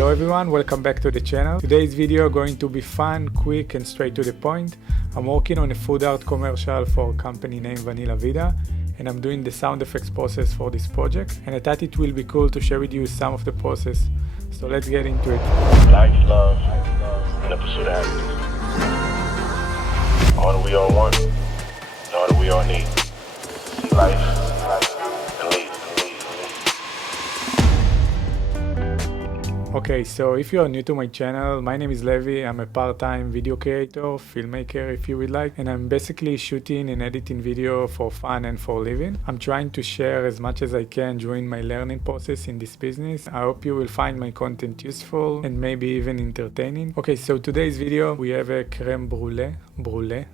Hello everyone, welcome back to the channel. Today's video going to be fun, quick and straight to the point. I'm working on a food art commercial for a company named Vanilla Vida, and I'm doing the sound effects process for this project, and I thought it will be cool to share with you some of the process. So let's get into it. Life, love, and the pursuit of happiness. All that we all want, and all that we all need. Life, and lead. Okay, so if you are new to my channel, my name is Levi. I'm a part-time video creator, filmmaker if you would like, and I'm basically shooting and editing video for fun and for living. I'm trying to share as much as I can during my learning process in this business. I hope you will find my content useful and maybe even entertaining. Okay, so today's video we have a creme brulee,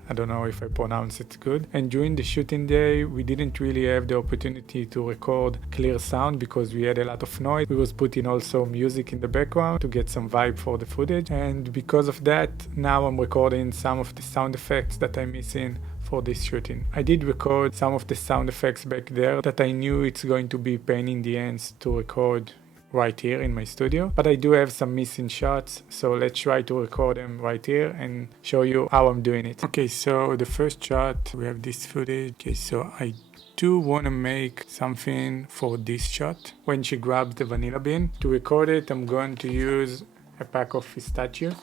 I don't know if I pronounce it good, and during the shooting day we didn't really have the opportunity to record clear sound because we had a lot of noise. We was putting also music in the background to get some vibe for the footage, and because of that now I'm recording some of the sound effects that I'm missing for this shooting. I did record some of the sound effects back there that I knew it's going to be pain in the hands to record right here in my studio, but I do have some missing shots, so let's try to record them right here and show you how I'm doing it. Okay, so the first shot, we have this footage. Okay, so I do want to make something for this shot. When she grabs the vanilla bean, to record it I'm going to use a pack of pistachio.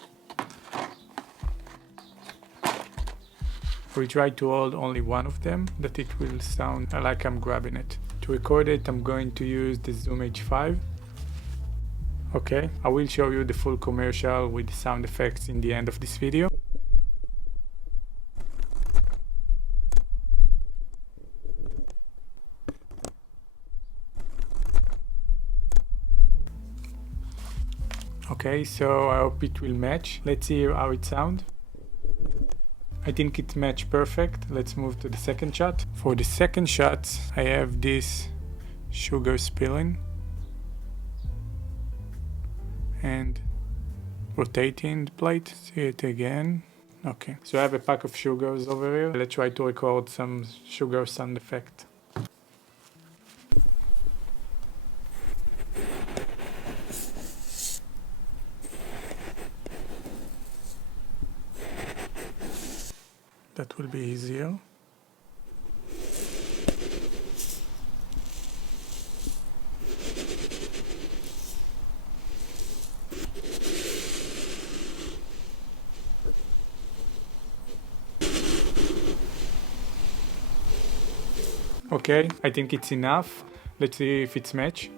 We try to hold only one of them, that it will sound like I'm grabbing it. To record it I'm going to use the Zoom H5. Okay, I will show you the full commercial with the sound effects in the end of this video. Okay, so I hope it will match. Let's see how it sounds. I think it matched perfect. Let's move to the second shot. For the second shot, I have this sugar spilling and rotating the plate. See it again. Okay, so I have a pack of sugars over here. Let's try to record some sugar sound effect. That will be easier. Okay, I think it's enough. Let's see if it's matched.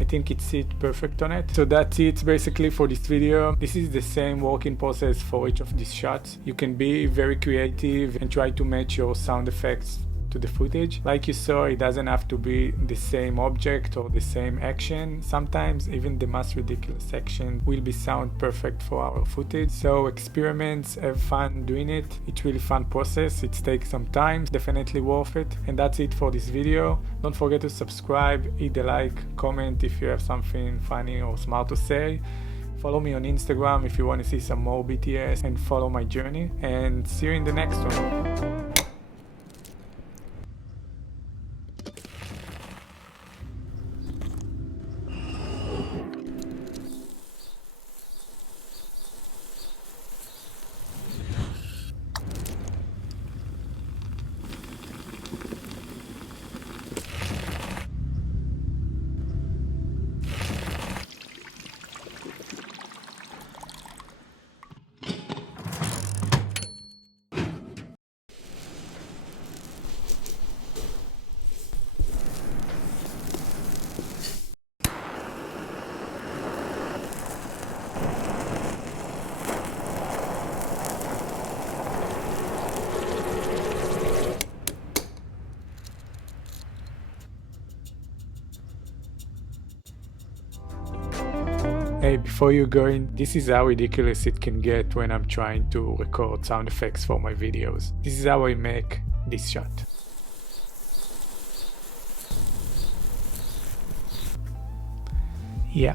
I think it sits perfect on it. So that's it basically for this video. This is the same working process for each of these shots. You can be very creative and try to match your sound effects to the footage. Like you saw, it doesn't have to be the same object or the same action. Sometimes even the most ridiculous action will be sound perfect for our footage. So experiments, have fun doing it. It's really fun process. It takes some time, definitely worth it. And that's it for this video. Don't forget to subscribe, hit the like, comment if you have something funny or smart to say. Follow me on Instagram if you want to see some more BTS and follow my journey. And see you in the next one. Hey, before you go in, this is how ridiculous it can get when I'm trying to record sound effects for my videos. This is how I make this shot. Yeah.